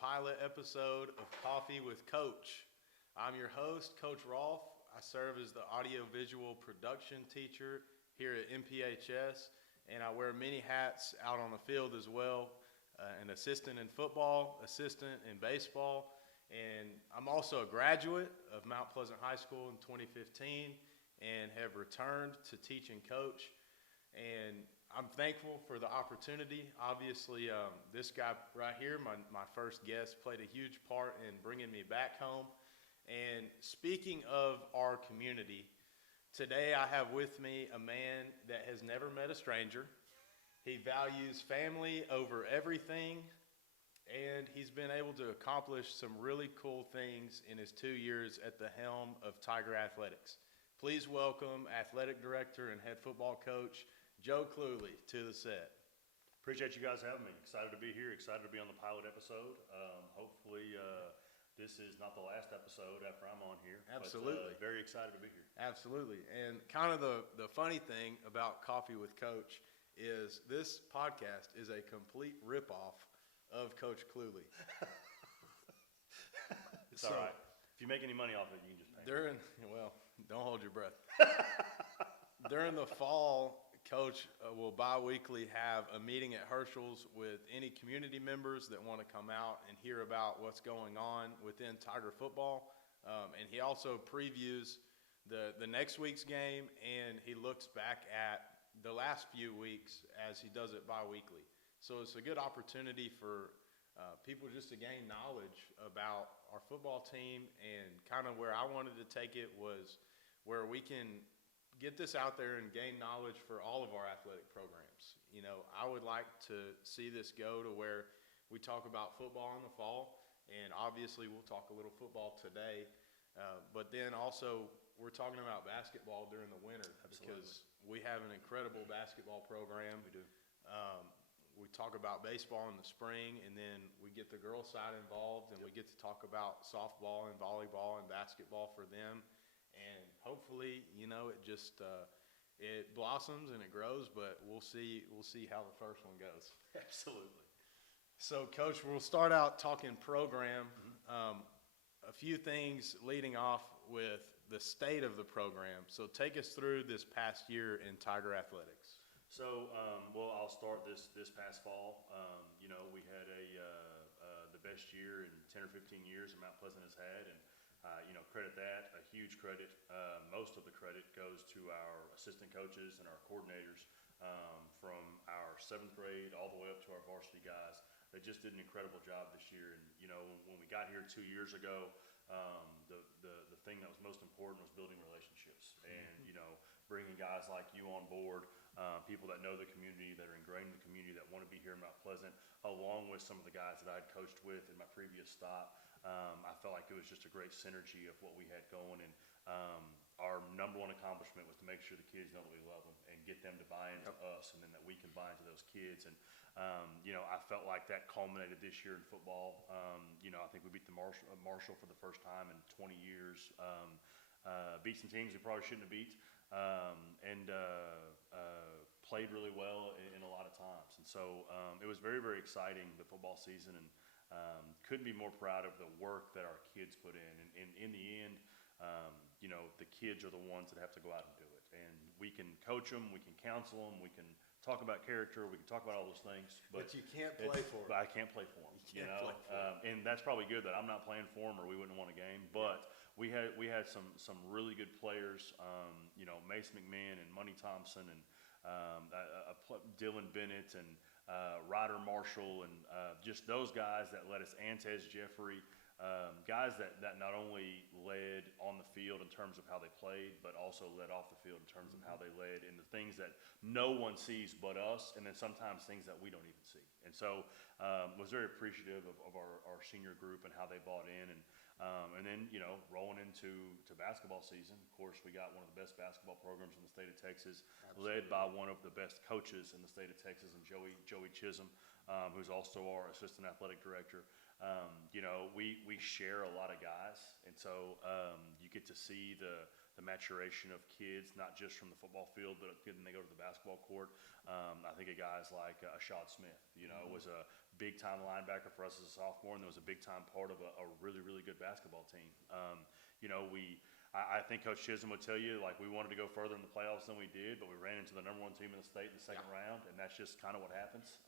pilot episode of Coffee with Coach. I'm your host, Coach Rolfe. I serve as the audiovisual production teacher here at MPHS, and I wear many hats out on the field as well. An assistant in football, assistant in baseball, and I'm also a graduate of Mount Pleasant High School in 2015 and have returned to teach and coach. And I'm thankful for the opportunity. Obviously, this guy right here, my first guest, played a huge part in bringing me back home. And speaking of our community, today I have with me a man that has never met a stranger. He values family over everything, and he's been able to accomplish some really cool things in his 2 years at the helm of Tiger Athletics. Please welcome Athletic Director and Head Football Coach Joe Cluley to the set. Appreciate you guys having me. Excited to be here. Excited to be on the pilot episode. Hopefully this is not the last episode after I'm on here. Absolutely. But, very excited to be here. Absolutely. And kind of the funny thing about Coffee with Coach is this podcast is a complete ripoff of Coach Cluley. It's all right. If you make any money off it, you can just pay me. Don't hold your breath. During the fall, Coach will bi-weekly have a meeting at Herschel's with any community members that want to come out and hear about what's going on within Tiger football. And he also previews the next week's game, and he looks back at the last few weeks as he does it bi-weekly. So it's a good opportunity for people just to gain knowledge about our football team, and kind of where I wanted to take it was where we can get this out there and gain knowledge for all of our athletic programs. You know, I would like to see this go to where we talk about football in the fall, and obviously we'll talk a little football today, but then also we're talking about basketball during the winter. Absolutely. Because we have an incredible basketball program. We do. We talk about baseball in the spring, and then we get the girls' side involved, and we get to talk about softball and volleyball and basketball for them. And hopefully, you know, it just it blossoms and it grows, but we'll see how the first one goes. Absolutely. So, Coach, we'll start out talking program. A few things leading off with the state of the program. So take us through this past year in Tiger Athletics. So, I'll start this past fall. You know, we had the best year in 10 or 15 years that Mount Pleasant has had, and you know, credit that, a huge credit. Most of the credit goes to our assistant coaches and our coordinators, from our 7th grade all the way up to our varsity guys. They just did an incredible job this year. And you know, when we got here 2 years ago, the thing that was most important was building relationships, and you know, bringing guys like you on board, people that know the community, that are ingrained in the community, that want to be here in Mount Pleasant, along with some of the guys that I'd coached with in my previous stop. I felt like it was just a great synergy of what we had going, and our number one accomplishment was to make sure the kids know that we love them and get them to buy into us, and then that we can buy into those kids. And you know, I felt like that culminated this year in football. You know, I think we beat the Marshall for the first time in 20 years. Beat some teams we probably shouldn't have beat, and played really well in a lot of times. And so it was very, very exciting, the football season, and couldn't be more proud of the work that our kids put in. And in the end, you know, the kids are the ones that have to go out and do it. And we can coach them, we can counsel them, we can talk about character, we can talk about all those things. But you can't play for them. But I can't play for them. You know, and that's probably good that I'm not playing for them, or we wouldn't have won a game. But we had some really good players. You know, Mace McMahon and Money Thompson, and Dylan Bennett, and Ryder Marshall, and just those guys that led us, Antez Jeffrey, guys that not only led on the field in terms of how they played, but also led off the field in terms of how they led in the things that no one sees but us, and then sometimes things that we don't even see. And so was very appreciative of our senior group and how they bought in. And then, you know, rolling into basketball season, of course, we got one of the best basketball programs in the state of Texas. Absolutely. Led by one of the best coaches in the state of Texas, and Joey Chisholm, who's also our assistant athletic director. You know, we share a lot of guys, and so you get to see the maturation of kids, not just from the football field, but when they go to the basketball court. I think of guys like Ashad Smith, you know, was a big-time linebacker for us as a sophomore, and there was a big-time part of a really, really good basketball team. I think Coach Chisholm would tell you, like, we wanted to go further in the playoffs than we did, but we ran into the number one team in the state in the second round, and that's just kind of what happens.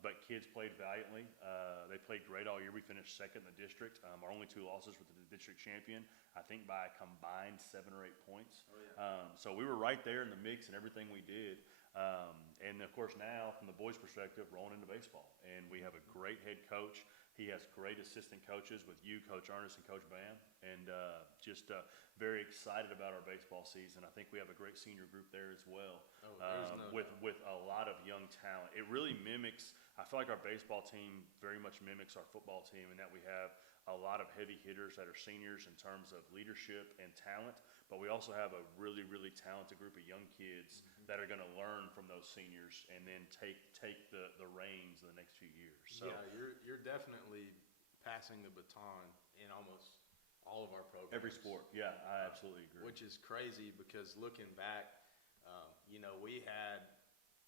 But kids played valiantly. They played great all year. We finished second in the district. Our only 2 losses were to the district champion, I think by a combined 7 or 8 points. Oh, yeah. So we were right there in the mix in everything we did. And of course now, from the boys' perspective, rolling into baseball. And we have a great head coach. He has great assistant coaches with you, Coach Ernest and Coach Bam. And just very excited about our baseball season. I think we have a great senior group there as well. Oh, there's no doubt. With a lot of young talent. It really mimics, I feel like our baseball team very much mimics our football team in that we have a lot of heavy hitters that are seniors in terms of leadership and talent, but we also have a really, really talented group of young kids that are going to learn from those seniors and then take the reins in the next few years. So, yeah, you're definitely passing the baton in almost all of our programs. every sport, yeah, I absolutely agree. Which is crazy because looking back, we had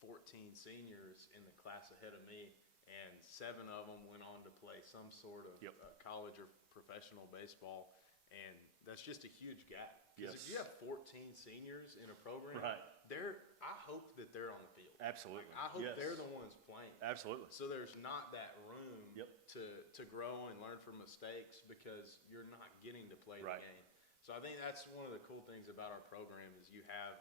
14 seniors in the class ahead of me, and 7 of them went on to play some sort of college or professional baseball, and that's just a huge gap. Because if you have 14 seniors in a program, Right. I hope that they're on the field. Absolutely. I hope Yes. they're the ones playing. Absolutely. So there's not that room Yep. to grow and learn from mistakes because you're not getting to play Right. the game. So I think that's one of the cool things about our program is you have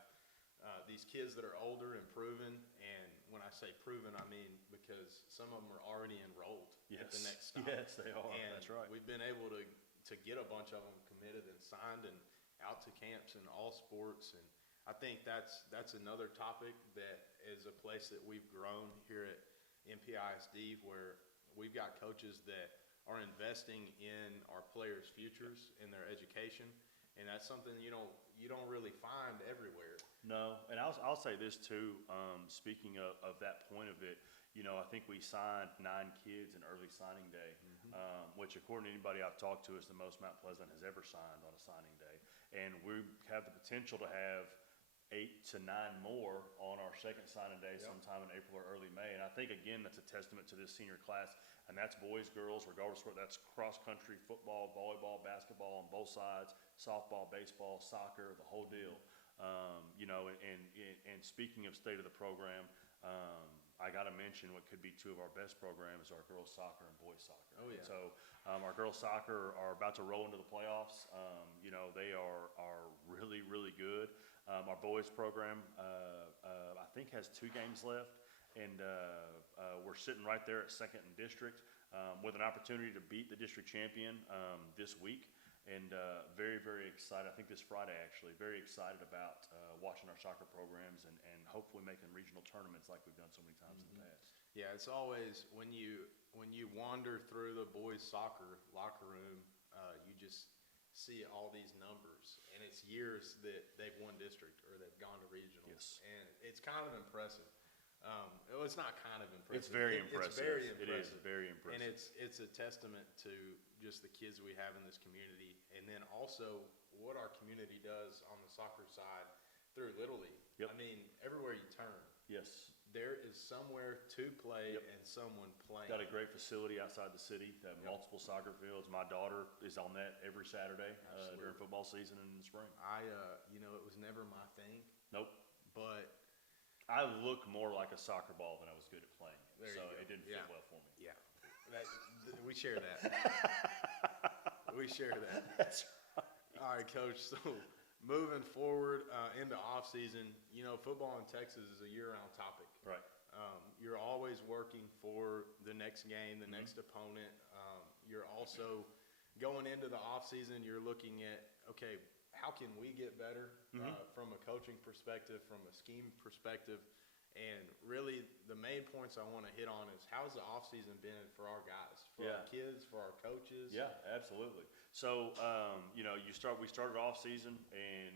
these kids that are older and proven, and when I say proven, I mean because some of them are already enrolled at the next stop. Yes, they are. And That's right. we've been able to get a bunch of them committed and signed and out to camps in all sports, and I think that's another topic that is a place that we've grown here at MPISD, where we've got coaches that are investing in our players' futures in their education, and that's something you don't really find everywhere. No, and I'll say this too. Speaking of that point of it, I think we signed 9 kids in early signing day, which, according to anybody I've talked to, is the most Mount Pleasant has ever signed on a signing day. And we have the potential to have 8 to 9 more on our second signing day sometime in April or early May. And I think, again, that's a testament to this senior class. And that's boys, girls, regardless of what, that's cross-country, football, volleyball, basketball on both sides, softball, baseball, soccer, the whole deal. And speaking of state of the program, I got to mention what could be 2 of our best programs, our girls soccer and boys soccer. Oh, yeah. So our girls soccer are about to roll into the playoffs. They are really, really good. Our boys program, I think, has 2 games left, and we're sitting right there at second in district with an opportunity to beat the district champion this week. And very, very excited. I think this Friday, actually, very excited about watching our soccer programs and hopefully making regional tournaments like we've done so many times in the past. Yeah, it's always when you wander through the boys' soccer locker room, you just see all these numbers, and it's years that they've won district or they've gone to regionals. Yes. And it's kind of impressive. It's not kind of impressive. It's very impressive. It's very impressive. It is very impressive. And it's a testament to just the kids we have in this community, and then also what our community does on the soccer side through Little League. Yep. I mean, everywhere you turn, Yes. there is somewhere to play Yep. and someone playing. Got a great facility outside the city, multiple soccer fields. My daughter is on that every Saturday during football season and in the spring. It was never my thing, Nope. but I look more like a soccer ball than I was good at playing it. There you So go. it didn't fit well for me. yeah, we share that. We share that. That's right. All right, Coach. So moving forward into off season, football in Texas is a year-round topic. Right. You're always working for the next game, the next opponent. You're also going into the off season. You're looking at, okay, how can we get better from a coaching perspective, from a scheme perspective, and really the main points I want to hit on is how's the off season been for our guys, for our kids, for our coaches. Yeah, absolutely. So we started off season, and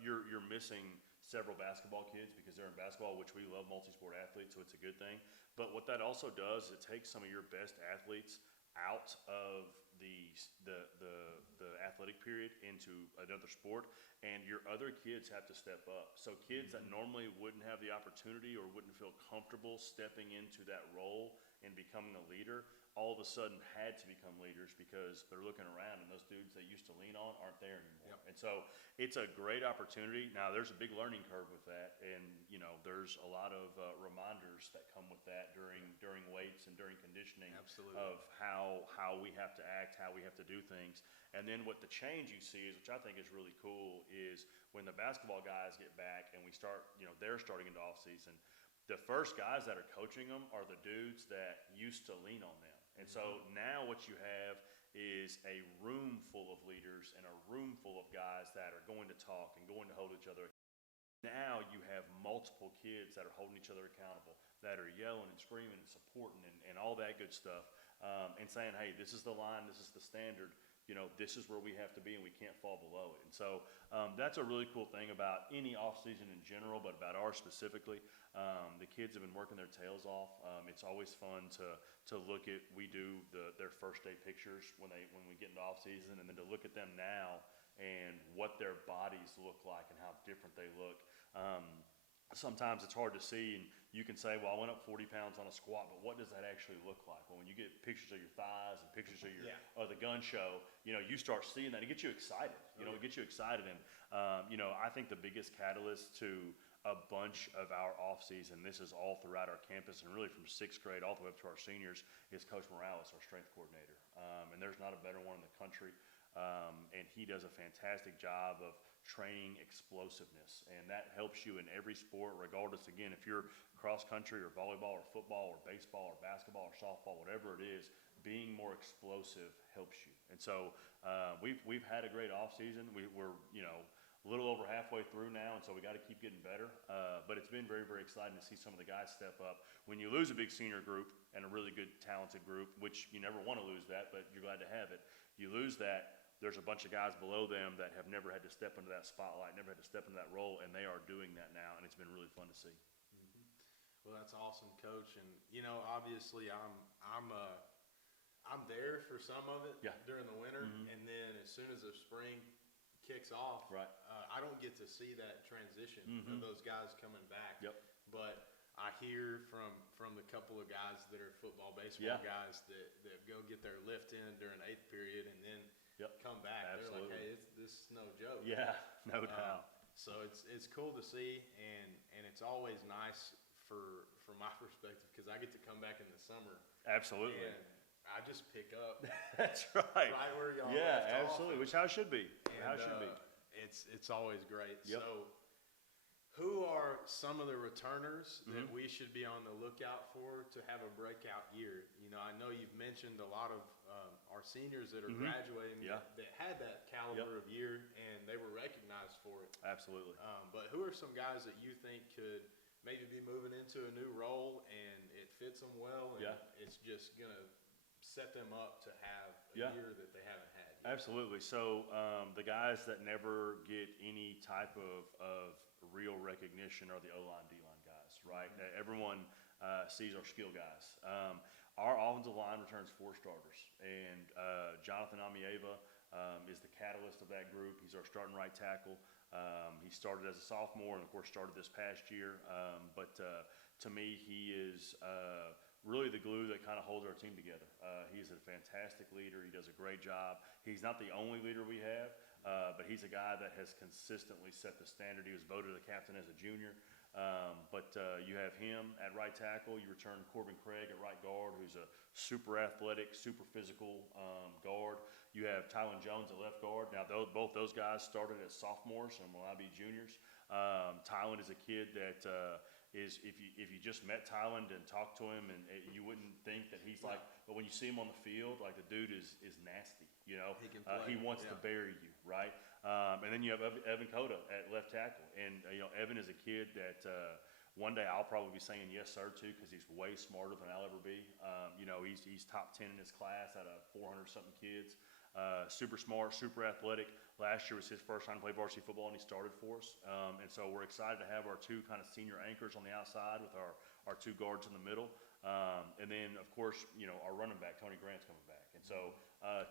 you're missing several basketball kids because they're in basketball, which we love multi-sport athletes, so it's a good thing. But what that also does, it takes some of your best athletes out of the athletic period into another sport, and your other kids have to step up. So kids that normally wouldn't have the opportunity or wouldn't feel comfortable stepping into that role and becoming a leader, all of a sudden had to become leaders because they're looking around and those dudes they used to lean on aren't there anymore. Yep. And so it's a great opportunity. Now there's a big learning curve with that, and there's a lot of reminders that come with that during weights and during conditioning. Absolutely. Of how we have to act, how we have to do things. And then what the change you see is, which I think is really cool, is when the basketball guys get back and we start, they're starting into off season, the first guys that are coaching them are the dudes that used to lean on them. And so now what you have is a room full of leaders and a room full of guys that are going to talk and going to hold each other. Now you have multiple kids that are holding each other accountable, that are yelling and screaming and supporting and all that good stuff, and saying, hey, this is the line, this is the standard, this is where we have to be and we can't fall below it. And so that's a really cool thing about any off season in general, but about ours specifically. The kids have been working their tails off. It's always fun to look at, we do their first day pictures when we get into off season, and then to look at them now and what their bodies look like and how different they look. Sometimes it's hard to see, and you can say, well, I went up 40 pounds on a squat, but what does that actually look like? Well, when you get pictures of your thighs and pictures of of the gun show, you start seeing that. It gets you excited. It gets you excited. And, I think the biggest catalyst to a bunch of our off season, this is all throughout our campus and really from 6th grade all the way up to our seniors, is Coach Morales, our strength coordinator. And there's not a better one in the country. And he does a fantastic job of training explosiveness, and that helps you in every sport, regardless, again, if you're cross country or volleyball or football or baseball or basketball or softball, whatever it is, being more explosive helps you. And so we've had a great off season. We're a little over halfway through now, and so we got to keep getting better, but it's been very, very exciting to see some of the guys step up. When you lose a big senior group and a really good talented group, which you never want to lose that, but you're glad to have it, you lose that, there's a bunch of guys below them that have never had to step into that spotlight, never had to step into that role, and they are doing that now, and it's been really fun to see. Well, that's awesome, Coach. And obviously, I'm there for some of it during the winter, and then as soon as the spring kicks off, right. I don't get to see that transition of those guys coming back. Yep. But I hear from the couple of guys that are football, baseball guys that go get their lift in during 8th period and then come back. Absolutely. They're like, hey, this is no joke. Yeah, no doubt. So it's cool to see, and it's always nice from my perspective because I get to come back in the summer. Absolutely. And I just pick up. That's right. Right where y'all left off. Absolutely. Which how it should be. And, how it should be. It's always great. Yep. So, who are some of the returners that we should be on the lookout for to have a breakout year? I know you've mentioned a lot of our seniors that are graduating that had that caliber of year, and they were recognized for it. Absolutely. But who are some guys that you think could maybe be moving into a new role and it fits them well, and it's just going to set them up to have a year that they haven't had yet? Absolutely. So the guys that never get any type of real recognition are the O-line, D-line guys, right? Everyone sees our skill guys. Our offensive line returns 4 starters, and Jonathan Amieva is the catalyst of that group. He's our starting right tackle. He started as a sophomore and, of course, started this past year. But to me, he is really the glue that kind of holds our team together. He's a fantastic leader. He does a great job. He's not the only leader we have, but he's a guy that has consistently set the standard. He was voted a captain as a junior. But you have him at right tackle. You return Corbin Craig at right guard, who's a super athletic, super physical guard. You have Tylen Jones at left guard. Now, both those guys started as sophomores and will now be juniors. Tylen is a kid that is, if you just met Tylen and talked to him, and you wouldn't think that he's like, but when you see him on the field, like the dude is nasty. He can play. He wants to bury you, right? And then you have Evan Cota at left tackle, and Evan is a kid that one day I'll probably be saying yes sir to because he's way smarter than I'll ever be. He's top 10 in his class out of 400 something kids. Super smart, super athletic. Last year was his first time to play varsity football, and he started for us. And so we're excited to have our 2 kind of senior anchors on the outside with our 2 guards in the middle. And then, of course, our running back, Tony Grant's coming back. And so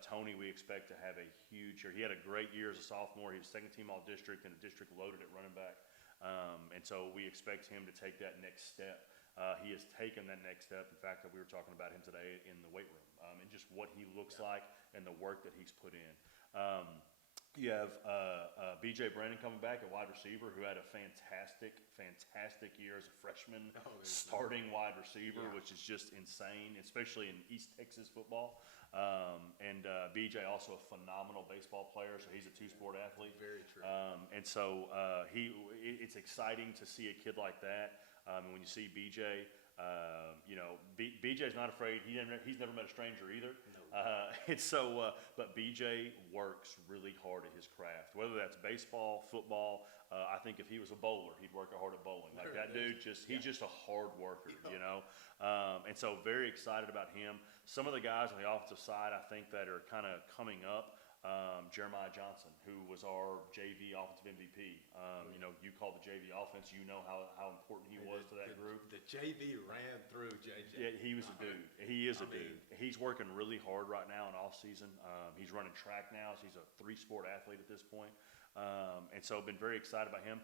Tony, we expect to have a huge year. He had a great year as a sophomore. He was second team all-district and a district loaded at running back. And so we expect him to take that next step. He has taken that next step. In fact, we were talking about him today in the weight room and just what he looks like and the work that he's put in. You have B.J. Brandon coming back at wide receiver, who had a fantastic year as a freshman, starting wide receiver, which is just insane, especially in East Texas football. And B.J. also a phenomenal baseball player, so he's a two-sport athlete. Very true. And so it's exciting to see a kid like that. And when you see B.J., BJ's not afraid. He's never met a stranger either. No. But BJ works really hard at his craft, whether that's baseball, football. I think if he was a bowler, he'd work hard at bowling. Like that dude, he's just a hard worker, And so very excited about him. Some of the guys on the offensive side, I think that are kind of coming up. Jeremiah Johnson, who was our JV offensive MVP. You call the JV offense, how important he was to that group. The JV ran through JJ. Yeah, he was a dude. He is a dude. He's working really hard right now in off season. He's running track now, so he's a three-sport athlete at this point. And so I've been very excited about him.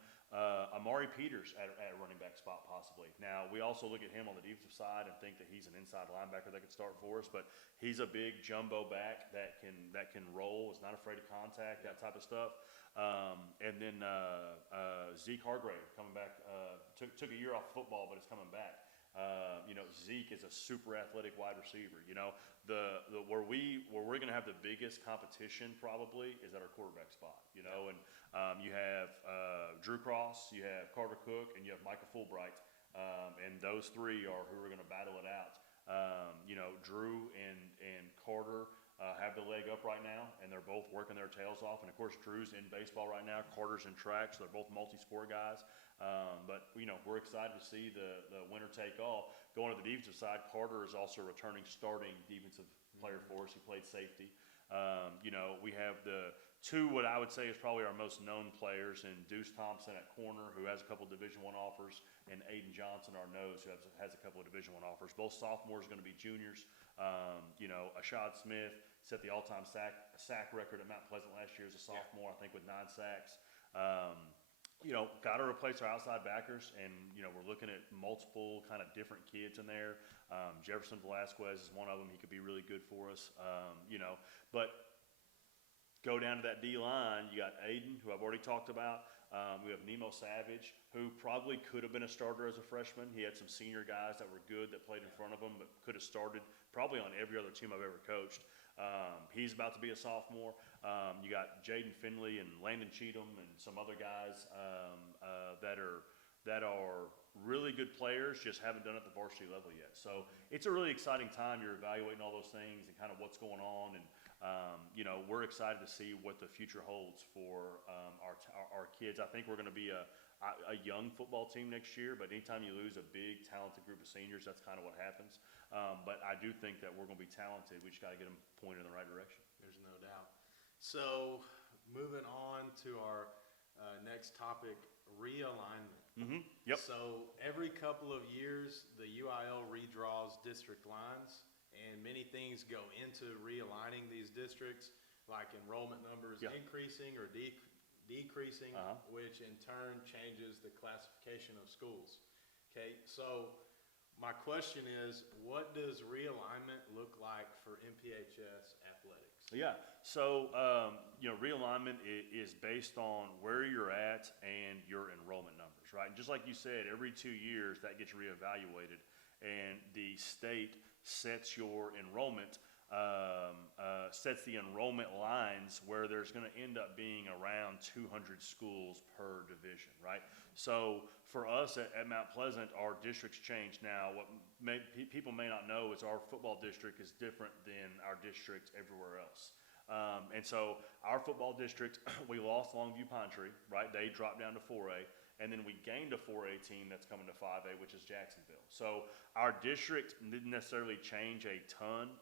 Amari Peters at a running back spot possibly. Now, we also look at him on the defensive side and think that he's an inside linebacker that could start for us, but he's a big jumbo back that can roll, is not afraid of contact, that type of stuff. And then Zeke Hargrave coming back, took a year off football, but is coming back. Zeke is a super athletic wide receiver. Where we're going to have the biggest competition probably is at our quarterback spot. And you have Drew Cross, you have Carter Cook, and you have Micah Fulbright, and those three are who are going to battle it out. Drew and Carter have the leg up right now, and they're both working their tails off. And of course, Drew's in baseball right now. Carter's in track, so they're both multi-sport guys. But we're excited to see the winner take all. Going to the defensive side, Carter is also returning starting defensive player for us. He played safety. We have the two, what I would say is probably our most known players, in Deuce Thompson at corner, who has a couple of Division I offers, and Aiden Johnson, our nose, who has a couple of Division I offers. Both sophomores going to be juniors. Ashad Smith set the all-time sack record at Mount Pleasant last year as a sophomore, I think, with 9 sacks. Got to replace our outside backers, and we're looking at multiple kind of different kids in there. Jefferson Velasquez is one of them. He could be really good for us. But go down to that D line. You got Aiden, who I've already talked about. We have Nemo Savage, who probably could have been a starter as a freshman. He had some senior guys that were good that played in front of him, but could have started probably on every other team I've ever coached. He's about to be a sophomore. You got Jaden Finley and Landon Cheatham and some other guys that are really good players, just haven't done it at the varsity level yet. So it's a really exciting time. You're evaluating all those things and kind of what's going on, and we're excited to see what the future holds for our kids. I think we're going to be a young football team next year, but anytime you lose a big, talented group of seniors, that's kind of what happens. But I do think that we're going to be talented. We just got to get them pointed in the right direction. There's no doubt. So moving on to our next topic, realignment. Mm-hmm. Yep. So every couple of years, the UIL redraws district lines, and many things go into realigning these districts, like enrollment numbers increasing or decreasing, which in turn changes the classification of schools. Okay, so my question is, what does realignment look like for MPHS athletics? Yeah, so realignment is based on where you're at and your enrollment numbers, right? And just like you said, every 2 years that gets reevaluated, and the state sets your enrollment, sets the enrollment lines where there's going to end up being around 200 schools per division, right? So for us at Mount Pleasant, our districts change now. What people may not know is our football district is different than our districts everywhere else. And so our football district, we lost Longview Pine Tree, right? They dropped down to 4A. And then we gained a 4A team that's coming to 5A, which is Jacksonville. So our district didn't necessarily change a ton.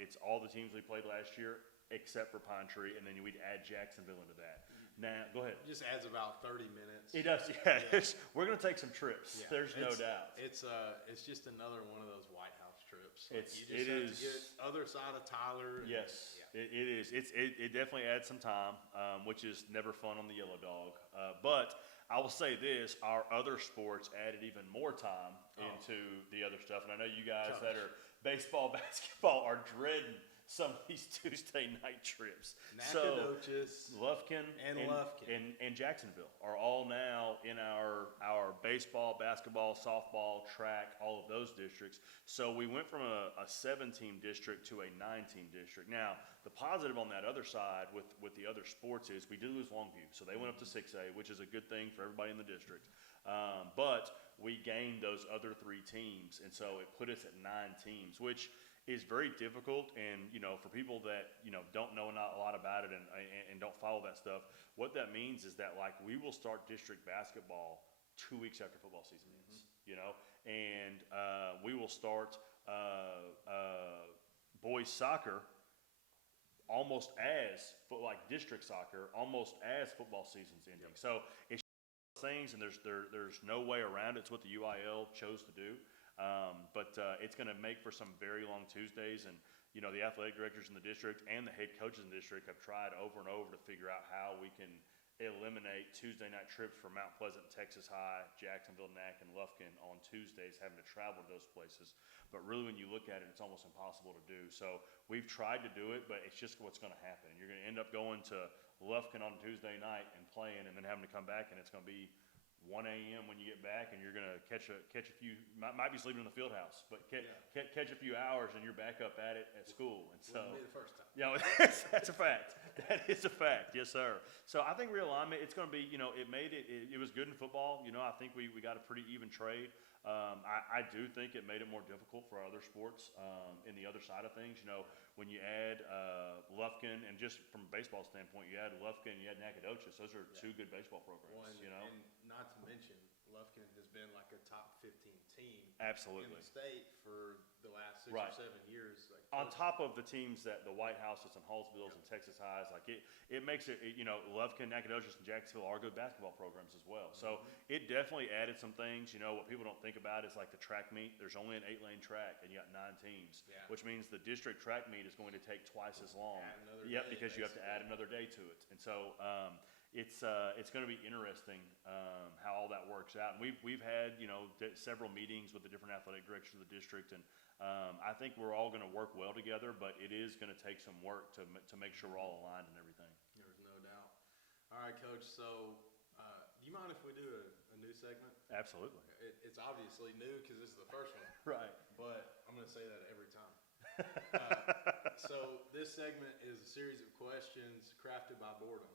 It's all the teams we played last year except for Pine Tree, and then we'd add Jacksonville into that. Now, go ahead. It just adds about 30 minutes. It does, yeah. We're going to take some trips. Yeah. There's no doubt. It's just another one of those White trips. It is. To get other side of Tyler. Yes, it is. It definitely adds some time, which is never fun on the yellow dog. But I will say this: our other sports added even more time into the other stuff. And I know you guys that are baseball, basketball are dreading some of these Tuesday night trips. Nacogdoches, Lufkin and Jacksonville are all now in our baseball, basketball, softball, track, all of those districts. So we went from a 7-team district to a 9-team district. Now, the positive on that other side with the other sports is we did lose Longview. So they went up to 6A, which is a good thing for everybody in the district. But we gained those other 3 teams, and so it put us at 9 teams, which is very difficult. And for people that don't know a lot about it and don't follow that stuff, what that means is that like we will start district basketball 2 weeks after football season ends, and we will start boys soccer almost as district soccer almost as football season's ending. So it's things, and there's no way around it. It's what the UIL chose to do. But it's going to make for some very long Tuesdays, and the athletic directors in the district and the head coaches in the district have tried over and over to figure out how we can eliminate Tuesday night trips for Mount Pleasant, Texas High, Jacksonville, Nac, and Lufkin on Tuesdays, having to travel to those places. But really, when you look at it, it's almost impossible to do. So we've tried to do it, but it's just what's going to happen. You're going to end up going to Lufkin on Tuesday night and playing, and then having to come back, and it's going to be 1 a.m. when you get back, and you're going to catch a few, might be sleeping in the field house, but catch a few hours, and you're back up at it at school. And so, wouldn't be the first time. That's a fact. That is a fact. Yes, sir. So I think realignment, it's going to be, it was good in football. I think we got a pretty even trade. I do think it made it more difficult for other sports in the other side of things. When you add Lufkin, and just from a baseball standpoint, you add Lufkin, you add Nacogdoches. Those are 2 good baseball programs. And not to mention, Lufkin has been like a top 15 team absolutely in the state for the last 6 right. or 7 years. On top of the teams that the White Houses and Hallsvilles and Texas Highs, it makes it, Lufkin, Nacogdoches, and Jacksonville are good basketball programs as well. So it definitely added some things. What people don't think about is like the track meet. There's only an 8-lane track, and you got 9 teams, which means the district track meet is going to take twice as long. Because you have to add another day to it. And so it's going to be interesting how all that works out. And we've had several meetings with the different athletic directors of the district, and I think we're all going to work well together. But it is going to take some work to make sure we're all aligned and everything. There's no doubt. All right, Coach. So do you mind if we do a new segment? Absolutely. It's obviously new because this is the first one. Right. But I'm going to say that every time. So this segment is a series of questions crafted by boredom.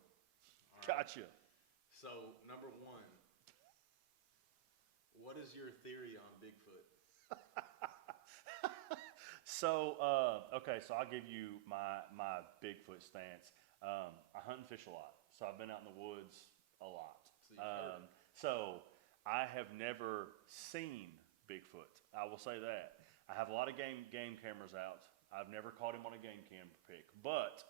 All right? Gotcha. So number 1, what is your theory on Bigfoot? So so I'll give you my Bigfoot stance. I hunt and fish a lot, so I've been out in the woods a lot. So I have never seen Bigfoot. I will say that. I have a lot of game cameras out. I've never caught him on a game cam pick, but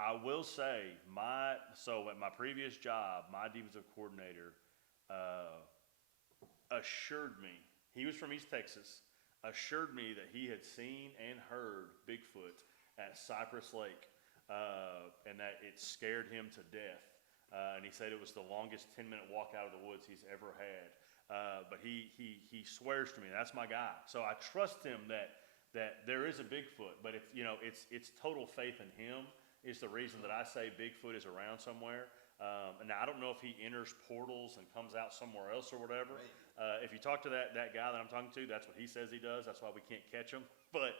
I will say at my previous job, my defensive coordinator assured me, he was from East Texas, assured me that he had seen and heard Bigfoot at Cypress Lake, and that it scared him to death. And he said it was the longest 10-minute walk out of the woods he's ever had. But he swears to me, that's my guy. So I trust him that there is a Bigfoot, but it's total faith in him is the reason that I say Bigfoot is around somewhere. And now I don't know if he enters portals and comes out somewhere else or whatever. If you talk to that guy that I'm talking to, that's what he says he does. That's why we can't catch him. But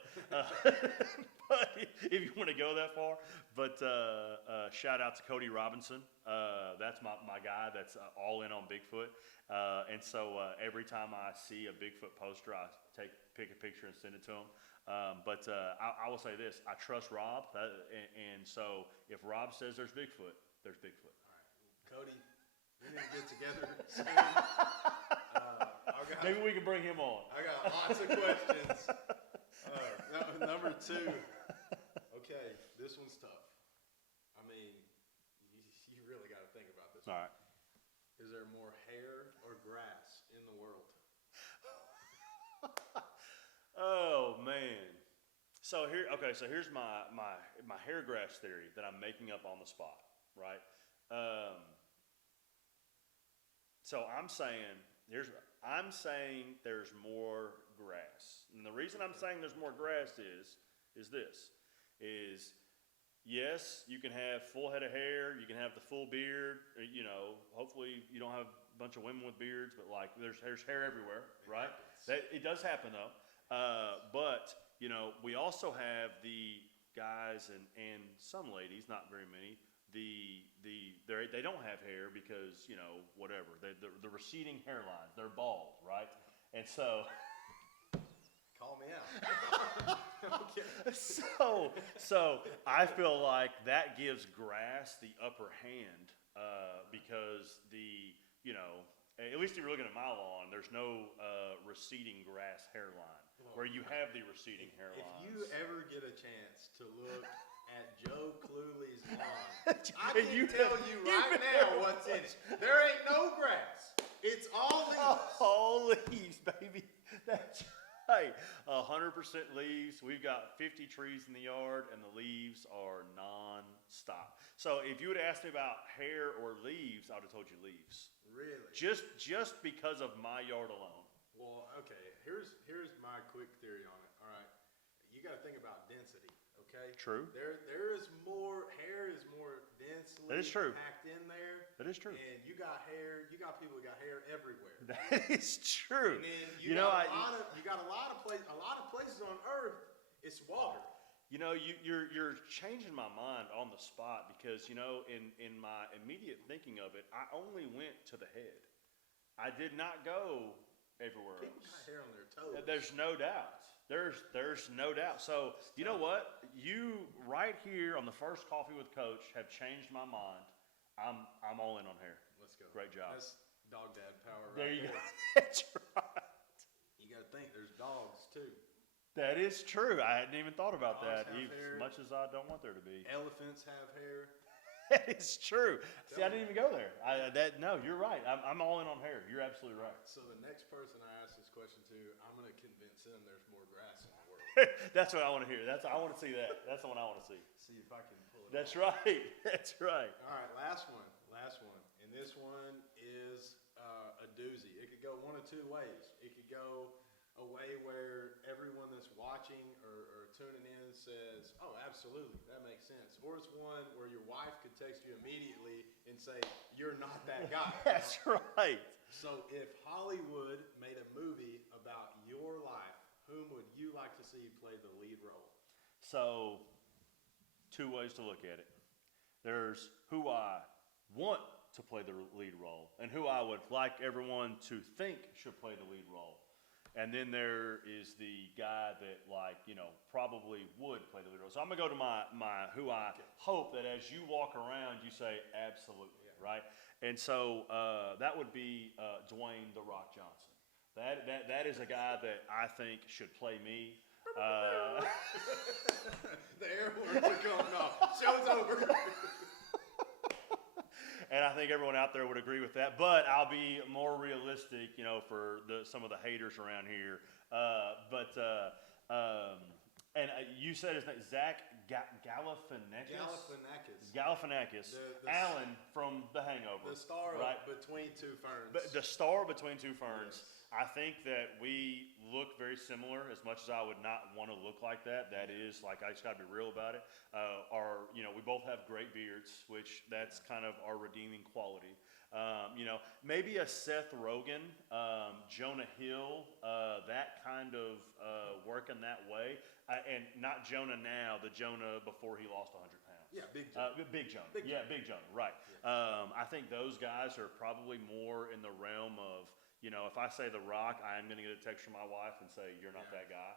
but if you want to go that far, but shout out to Cody Robinson. That's my guy. That's all in on Bigfoot. And so every time I see a Bigfoot poster, I pick a picture and send it to him. But I will say this: I trust Rob, and so if Rob says there's Bigfoot, there's Bigfoot. All right, Cody, we need to get together soon. Maybe we can bring him on. I got lots of questions. Number 2. Okay, this one's tough. I mean, you really got to think about this. All right. Is there more hair or grass in the world? Oh man. So here's my hair grass theory that I'm making up on the spot, right? Um, so I'm saying there's more grass. And the reason I'm saying there's more grass is this is yes, you can have full head of hair, you can have the full beard, hopefully you don't have a bunch of women with beards, but like there's hair everywhere, right? It does happen though. But we also have the guys and some ladies, not very many, they don't have hair because whatever the receding hairlines, they're bald, right? And so Call me out. Okay. so I feel like that gives grass the upper hand because at least if you're looking at my lawn, there's no receding grass hairline where you have the receding hairlines. If you ever get a chance to look at Joe Cluley's lawn, I can tell you right now what's in it. There ain't no grass. It's all leaves. All leaves, baby. That's right. 100% leaves. We've got 50 trees in the yard, and the leaves are non-stop. So if you would have asked me about hair or leaves, I would have told you leaves. Really? Just because of my yard alone. Well, okay. Here's my quick theory on it. All right. You got to think about density. Okay. True. There is more. Hair is more densely That is true. packed in there. That is true. And you got hair. You got people that got hair everywhere. That is true. And then you got a lot of places on Earth. It's water. You're changing my mind on the spot because in my immediate thinking of it, I only went to the head. I did not go everywhere People else. got hair on their toes. There's no doubt. There's no doubt. So you know what? You right here on the first Coffee with Coach have changed my mind. I'm all in on hair. Let's go. Great job. That's dog dad power right There you there. go. That's right. You got to think there's dogs too. That is true. I hadn't even thought about Dogs that. have As hair. much as I don't want there to be. Elephants have hair. That is true. See, I didn't even go there. No, you're right. I'm all in on hair. You're absolutely right. So the next person I ask this question to, I'm going to convince them there's more grass in the world. That's what I want to hear. I want to see that. That's the one I want to see. See if I can pull it That's off. right. That's right. All right, last one. And this one is a doozy. It could go one of two ways. It could go a way where everyone that's watching or tuning in says, oh, absolutely, that makes sense. Or it's one where your wife could text you immediately and say, you're not that guy. That's right. So if Hollywood made a movie about your life, whom would you like to see play the lead role? So, two ways to look at it. There's who I want to play the lead role and who I would like everyone to think should play the lead role. And then there is the guy that probably would play the lead role. So I'm going to go to my who I hope that as you walk around, you say, absolutely, right? And so that would be Dwayne "The Rock" Johnson. That is a guy that I think should play me. The air horns are going off. Show's over. And I think everyone out there would agree with that. But I'll be more realistic, for some of the haters around here. And you said his name, Zach Galifianakis. Galifianakis. Alan from The Hangover. The star right? of Between Two Ferns. The star of Between Two Ferns. Yes. I think that we look very similar. As much as I would not want to look like that, I just got to be real about it. We both have great beards, which that's kind of our redeeming quality. Maybe a Seth Rogen, Jonah Hill, that kind of working that way, and not Jonah now, the Jonah before he lost 100 pounds. Yeah, Big Jonah. Big Jonah. Big Jonah. Big Jonah. Right. Yeah. I think those guys are probably more in the realm of. If I say The Rock, I am going to get a text from my wife and say, you're not that guy.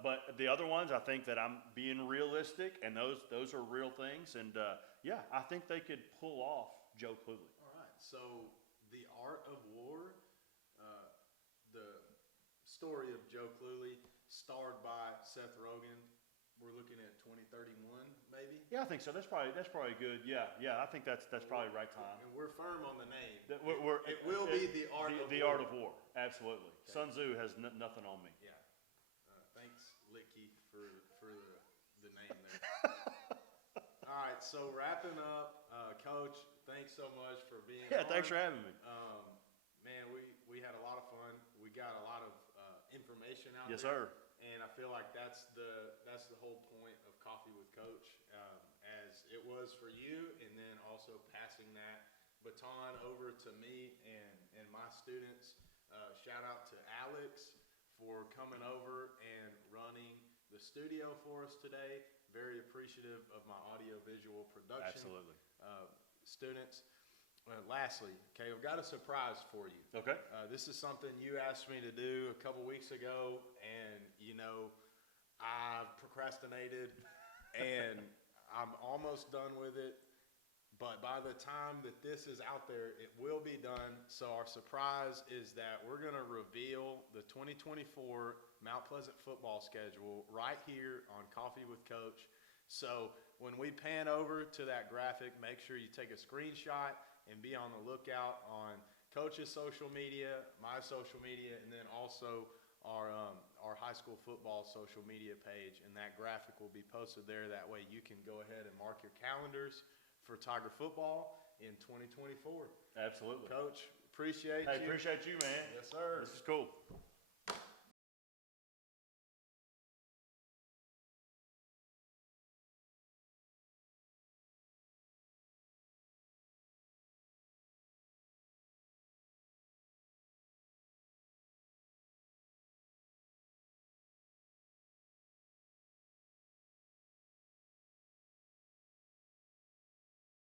But the other ones, I think that I'm being realistic, and those are real things. And, I think they could pull off Joe Cluley. All right. So The Art of War, the story of Joe Cluley, starred by Seth Rogen. We're looking at 2031, maybe? Yeah, I think so. That's probably good. Yeah, I think that's probably the right time. And we're firm on the name. It will be The Art of War. The Art of War, absolutely. Okay. Sun Tzu has nothing on me. Yeah. so wrapping up, Coach, thanks so much for being Yeah, on. thanks for having me. Man, we had a lot of fun. We got a lot of information out Yes, there. sir. And I feel like that's the whole point of Coffee with Coach, as it was for you, and then also passing that baton over to me and my students. Shout out to Alex for coming over and running the studio for us today. Very appreciative of my audio-visual production Absolutely. Students. Lastly, okay, I've got a surprise for you. Okay. This is something you asked me to do a couple weeks ago, and I procrastinated, and I'm almost done with it. But by the time that this is out there, it will be done. So our surprise is that we're going to reveal the 2024 Mount Pleasant football schedule right here on Coffee with Coach. So when we pan over to that graphic, make sure you take a screenshot and be on the lookout on Coach's social media, my social media, and then also our high school football social media page. And that graphic will be posted there. That way you can go ahead and mark your calendars for Tiger football in 2024. Absolutely. Coach, appreciate you. Hey, appreciate you, man. Yes, sir. This is cool.